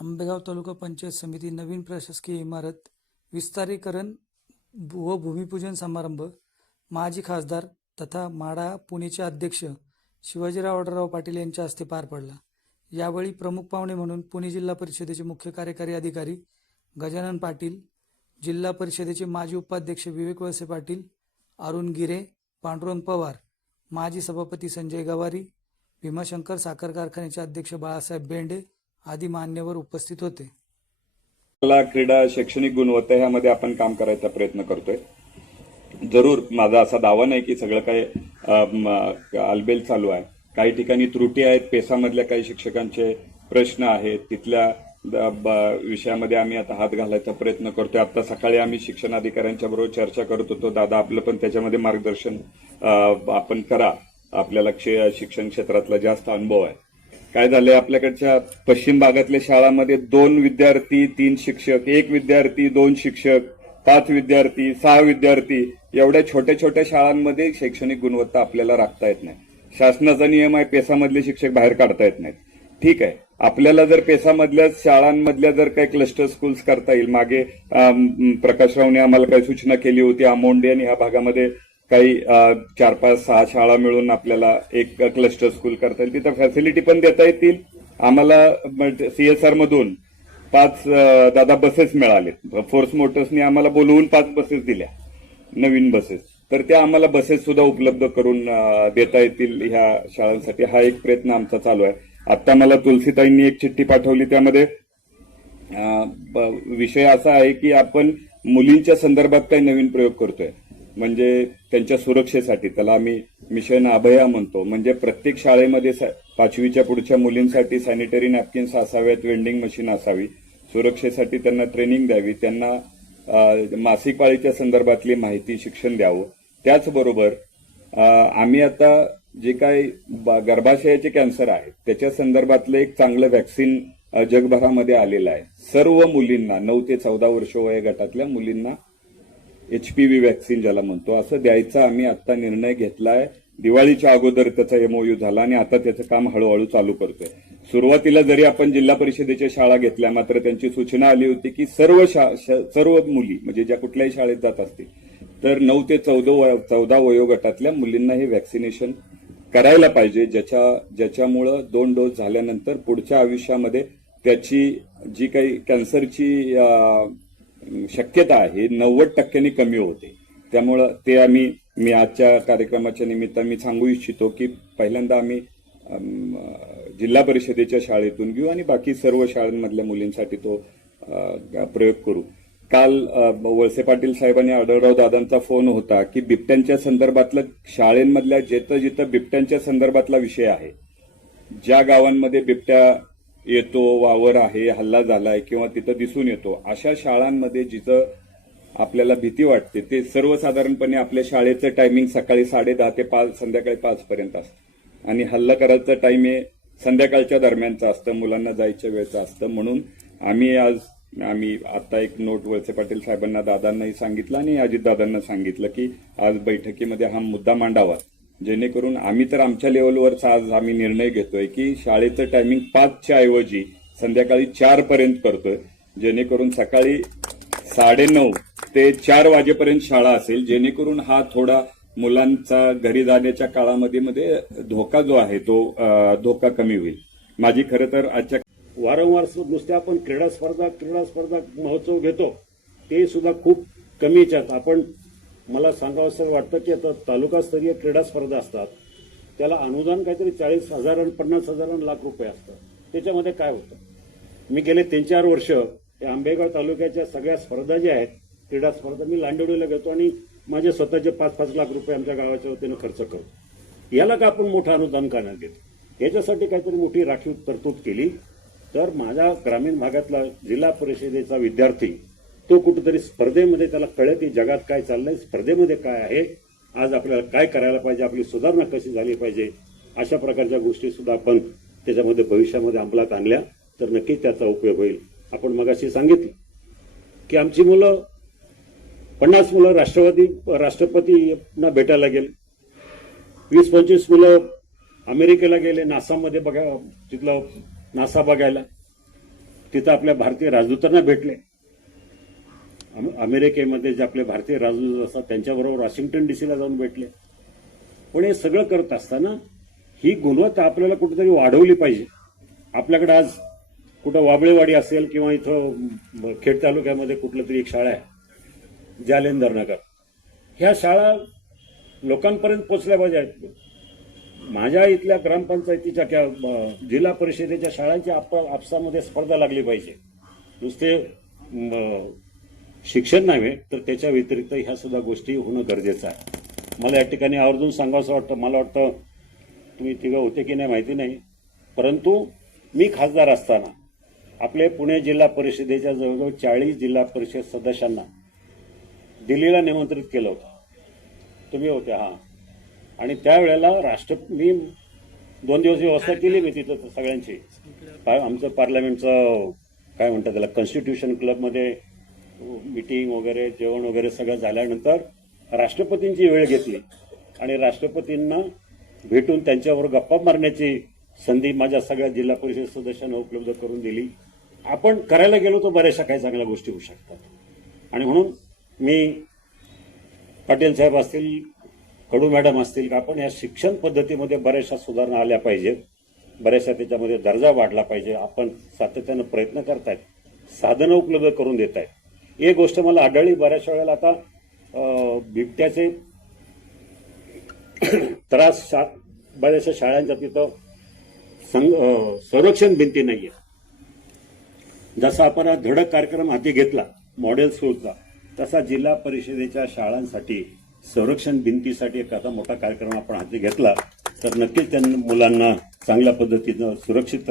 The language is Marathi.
आंबेगाव तालुका पंचायत समिती नवीन प्रशासकीय इमारत विस्तारीकरण व भूमिपूजन समारंभ माजी खासदार तथा माडा पुणेचे अध्यक्ष शिवाजीराव आडराव पाटील यांच्या हस्ते पार पडला. यावेळी प्रमुख पाहुणे म्हणून पुणे जिल्हा परिषदेचे मुख्य कार्यकारी अधिकारी गजानन पाटील जिल्हा परिषदेचे माजी उपाध्यक्ष विवेक वळसे पाटील अरुण गिरे पांडुरंग पवार माजी सभापती संजय गवारी भीमाशंकर साखर कारखान्याचे अध्यक्ष बाळासाहेब बेंडे आदी मान्यवर उपस्थित होते. कला क्रीडा शैक्षणिक गुणवत्ता ह्यामध्ये आपण काम करायचा प्रयत्न करतोय. जरूर माझा असा दावा नाही की सगळं काही आलबेल चालू आहे. काही ठिकाणी त्रुटी आहेत पेसामधल्या काही शिक्षकांचे प्रश्न आहेत तिथल्या विषयामध्ये आम्ही आता हात घालायचा प्रयत्न करतोय. आता सकाळी आम्ही शिक्षण अधिकाऱ्यांच्या बरोबर चर्चा करत होतो. दादा आपलं पण त्याच्यामध्ये मार्गदर्शन आपण करा. आपल्याला शिक्षण क्षेत्रातला जास्त अनुभव आहे. काय झालंय आपल्याकडच्या पश्चिम भागातल्या शाळांमध्ये दोन विद्यार्थी तीन शिक्षक एक विद्यार्थी दोन शिक्षक पाच विद्यार्थी सहा विद्यार्थी एवढ्या छोट्या छोट्या शाळांमध्ये शैक्षणिक गुणवत्ता आपल्याला राखता येत नाही. शासनाचा नियम आहे पेसामधले शिक्षक बाहेर काढता येत नाहीत. ठीक आहे. आपल्याला जर पेसामधल्या शाळांमधल्या जर काही क्लस्टर स्कूल्स करता येईल मागे प्रकाश प्रकाशरावने आम्हाला काही सूचना केली होती आमोंडे आणि ह्या भागामध्ये काही चार पाच सहा शाळा मिळून आपल्याला एक क्लस्टर स्कूल करता येईल. तिथं फॅसिलिटी पण देता येतील. आम्हाला सीएसआर मधून पाच दादा बसेस मिळाले फोर्स मोटर्सनी आम्हाला बोलवून पाच बसेस दिल्या. नवीन बसेस तर त्या आम्हाला बसेस सुद्धा उपलब्ध करून देता येतील ह्या शाळांसाठी. हा एक प्रयत्न आमचा चालू आहे. आता मला तुलसीताईंनी एक चिठ्ठी पाठवली त्यामध्ये. विषय असा आहे की आपण मुलींच्या संदर्भात काही नवीन प्रयोग करतोय. म्हणजे त्यांच्या सुरक्षेसाठी त्याला आम्ही मिशन अभया म्हणतो. म्हणजे प्रत्येक शाळेमध्ये पाचवीच्या पुढच्या मुलींसाठी सॅनिटरी नॅपकिन्स असाव्यात वेंडिंग मशीन असावी. सुरक्षेसाठी त्यांना ट्रेनिंग द्यावी. त्यांना मासिक पाळीच्या संदर्भातली माहिती शिक्षण द्यावं. त्याचबरोबर आम्ही आता जे काय गर्भाशयाचे कॅन्सर आहे त्याच्या संदर्भातलं एक चांगलं व्हॅक्सिन जगभरामध्ये आलेलं आहे. सर्व मुलींना नऊ ते चौदा वर्ष वय एच पी व्ही व्हॅक्सिन ज्याला म्हणतो असं द्यायचा आम्ही आता निर्णय घेतलाय. दिवाळीच्या अगोदर त्याचा एमओयू झाला आणि आता त्याचं काम हळूहळू चालू करतोय. सुरुवातीला जरी आपण जिल्हा परिषदेच्या शाळा घेतल्या मात्र त्यांची सूचना आली होती की सर्व शा- सर्व मुली म्हणजे ज्या कुठल्याही शाळेत जात असतील तर नऊ ते चौदा चौदा वयोगटातल्या मुलींना हे व्हॅक्सिनेशन करायला पाहिजे ज्याच्या ज्याच्यामुळं दोन डोस झाल्यानंतर पुढच्या आयुष्यामध्ये त्याची जी काही कॅन्सरची शक्यता आहे. नव्वद टक्क्यांनी कमी होते. त्यामुळं ते आम्ही मी आजच्या कार्यक्रमाच्या निमित्तानं मी सांगू इच्छितो की पहिल्यांदा आम्ही जिल्हा परिषदेच्या शाळेतून घेऊ आणि बाकी सर्व शाळांमधल्या मुलींसाठी तो प्रयोग करू. काल वळसे पाटील साहेबांनी आढळराव दादांचा फोन होता की बिबट्यांच्या संदर्भातलं शाळेंमधल्या जिथं जिथं बिबट्यांच्या संदर्भातला विषय आहे ज्या गावांमध्ये बिबट्या येतो वावर आहे हल्ला झालाय किंवा तिथं दिसून येतो अशा शाळांमध्ये जिथं आपल्याला भीती वाटते ते सर्वसाधारणपणे आपल्या शाळेचं टायमिंग सकाळी साडे दहा ते पाच संध्याकाळी पाच पर्यंत असतं. आणि हल्ला करायचं टाइम हे संध्याकाळच्या दरम्यानचं असतं मुलांना जायच्या वेळचं असतं. म्हणून आम्ही आज आम्ही आता एक नोट वळसे पाटील साहेबांना दादांनाही सांगितलं आणि अजितदादांना सांगितलं की आज बैठकीमध्ये हा मुद्दा मांडावा. जेणेकरून आम्ही तर आमच्या लेवलवरचा आज आम्ही निर्णय घेतोय की शाळेचं टायमिंग पाचच्या ऐवजी संध्याकाळी चार पर्यंत करतोय. जेणेकरून सकाळी साडेनऊ ते चार वाजेपर्यंत शाळा असेल. जेणेकरून हा थोडा मुलांचा घरी जाण्याच्या काळामध्ये मध्ये धोका जो आहे तो धोका कमी होईल. माझी खरं तर आजच्या वारंवार नुसते नुसत्या आपण क्रीडा स्पर्धा क्रीडा स्पर्धा महोत्सव घेतो ते सुद्धा खूप कमीच्यात. आपण मला सांगावंसं वाटतं की आता तालुकास्तरीय क्रीडा स्पर्धा असतात. त्याला अनुदान काहीतरी चाळीस हजार आणि पन्नास हजार आणि लाख रुपये असतात. त्याच्यामध्ये काय होतं? मी गेले तीन चार वर्ष या आंबेगाव तालुक्याच्या सगळ्या स्पर्धा ज्या आहेत क्रीडा स्पर्धा मी लांडवडीला घेतो आणि माझे स्वतःचे पाच पाच लाख रुपये आमच्या गावाच्या वतीनं खर्च करतो. याला का आपण मोठं अनुदान करण्यात देतो? याच्यासाठी काहीतरी मोठी राखीव तरतूद केली. तर माझ्या ग्रामीण भागातला जिल्हा परिषदेचा विद्यार्थी तो कुठेतरी स्पर्धेमध्ये त्याला कळेल की जगात काय चाललंय स्पर्धेमध्ये काय आहे आज आपल्याला काय करायला पाहिजे आपली सुधारणा कशी झाली पाहिजे अशा प्रकारच्या गोष्टी सुद्धा आपण त्याच्यामध्ये भविष्यामध्ये अंमलात आणल्या तर नक्की त्याचा उपयोग होईल. आपण मगाशी सांगितलं की आमची मुलं पन्नास मुलं राष्ट्रवादी राष्ट्रपतींना भेटायला गेले. वीस पंचवीस मुलं अमेरिकेला गेले नासामध्ये बघा तिथलं नासा बघायला. तिथं आपल्या भारतीय राजदूतांना भेटले. अमेरिकेमध्ये जे आपले भारतीय राजदूत असतात त्यांच्याबरोबर वॉशिंग्टन डीसीला जाऊन भेटले. पण हे सगळं करत असताना ही गुणवत्ता आपल्याला कुठेतरी वाढवली पाहिजे. आपल्याकडे आज कुठं वाबळेवाडी असेल किंवा इथं खेड तालुक्यामध्ये कुठलं तरी एक शाळा आहे जालेंदर नगर. ह्या शाळा लोकांपर्यंत पोचल्या पाहिजे माझ्या इथल्या ग्रामपंचायतीच्या किंवा जिल्हा परिषदेच्या शाळांची आप आपसामध्ये स्पर्धा लागली पाहिजे. नुसते शिक्षण नव्हे तर त्याच्या व्यतिरिक्त ह्या सुद्धा गोष्टी होणं गरजेचं आहे. मला या ठिकाणी आवर्जून सांगावंसं वाटतं. मला वाटतं तुम्ही तिघं होते की नाही माहिती नाही. परंतु मी खासदार असताना आपले पुणे जिल्हा परिषदेच्या जवळजवळ चाळीस जिल्हा परिषद सदस्यांना दिल्लीला निमंत्रित केलं होतं. तुम्ही होते हां. आणि त्यावेळेला राष्ट्र मी दोन दिवस व्यवस्था केली मी तिथं सगळ्यांची. आमचं पार्लमेंटचं काय म्हणतात त्याला कॉन्स्टिट्यूशन क्लबमध्ये मिटिंग वगैरे जेवण वगैरे सगळं झाल्यानंतर राष्ट्रपतींची वेळ घेतली. आणि राष्ट्रपतींना भेटून त्यांच्यावर गप्पा मारण्याची संधी माझ्या सगळ्या जिल्हा परिषद सदस्यांना उपलब्ध करून दिली. आपण करायला गेलो तर बऱ्याचशा काही चांगल्या गोष्टी होऊ शकतात. आणि म्हणून मी पाटील साहेब असतील कडू मॅडम असतील का आपण या शिक्षण पद्धतीमध्ये बऱ्याचशा सुधारणा आल्या पाहिजेत. बऱ्याचशा त्याच्यामध्ये दर्जा वाढला पाहिजे. आपण सातत्यानं प्रयत्न करतायत. साधनं उपलब्ध करून देत आहेत एक गोष्ट मला आढळली बऱ्याचशा वेळेला. आता बिबट्याचे त्रास शा बऱ्याचशा शाळांच्या तिथं संग संरक्षण भिंती नाहीये. जसा आपण हा धडक कार्यक्रम हाती घेतला मॉडेल स्कूलचा तसा जिल्हा परिषदेच्या शाळांसाठी संरक्षण भिंतीसाठी एक आता मोठा कार्यक्रम आपण हाती घेतला. तर नक्कीच त्यांना मुलांना चांगल्या पद्धतीनं सुरक्षित